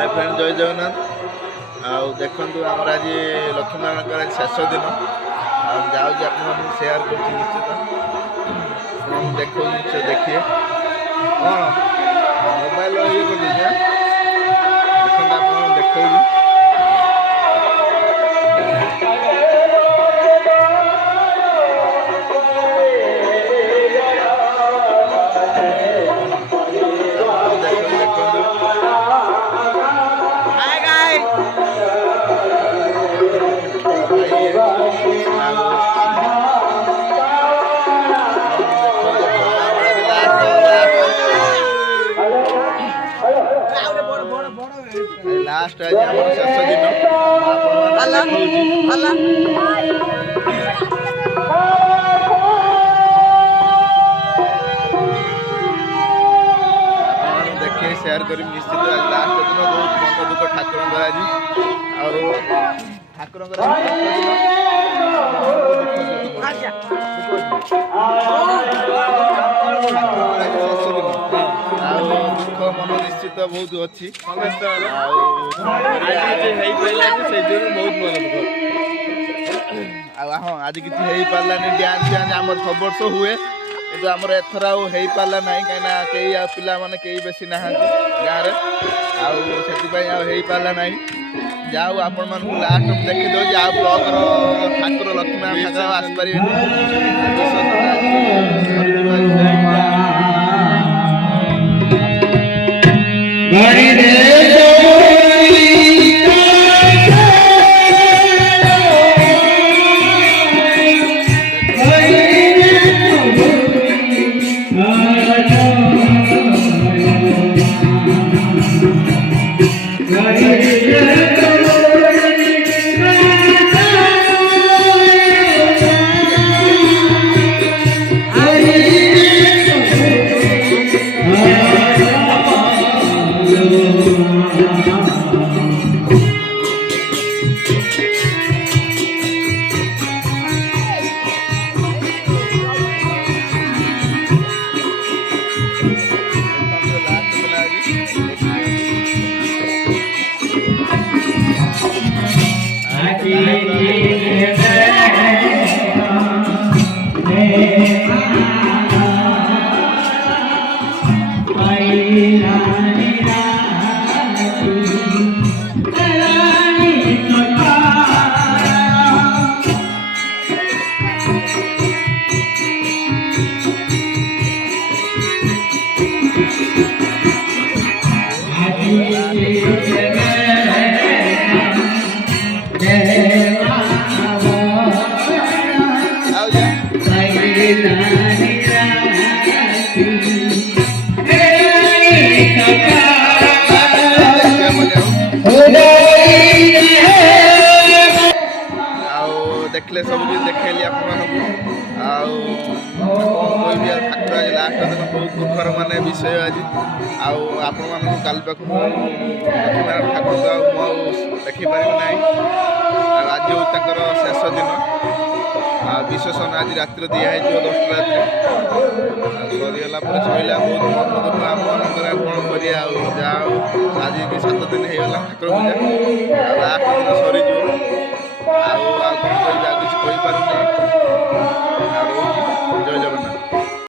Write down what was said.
Hi friend जय जगन्नाथ आउ देखु आम आज लक्ष्मी नारायण शेष दिन जाऊँगी आप सेयार कर निश्चित देखो निश्चय देखिए कौन मोबाइल ये कर दीजिए देखते आप देखो लास्ट आज आम शेष दिन देखिए शेयर कर निश्चित आज लास्ट दिन बहुत मन दुख ठाकुर आज ठाकुर दुख मन निश्चित बहुत अच्छी बहुत हाँ आज किसी हो पारानी डांस डांस आम सब वर्ष हुए कि आमर एथर आउ पारा ना कहीं कई पिला माने कई बेसी ना गाँव में पारा ना जाऊ आपण मान लास्ट देखी दो ब्लॉक ठाकुर लक्ष्मी ठाकुर आसपारे देखले सब देखली ठाकुर आज लास्ट दिन बहुत दुखर माने विषय आज आपण काली पाक लक्ष्मीनारायण ठाकुर देखिपार ना आज हूँ शेष दिन विशेषण आज रात्र दिखाई 10टा रात सरीगला सैला बहुत मन दुख आम मान कौन कर आज 7 दिन होगा ठाकुर पूजा लास्ट दिन सरी कौन कह किसी जय जगन्नाथ।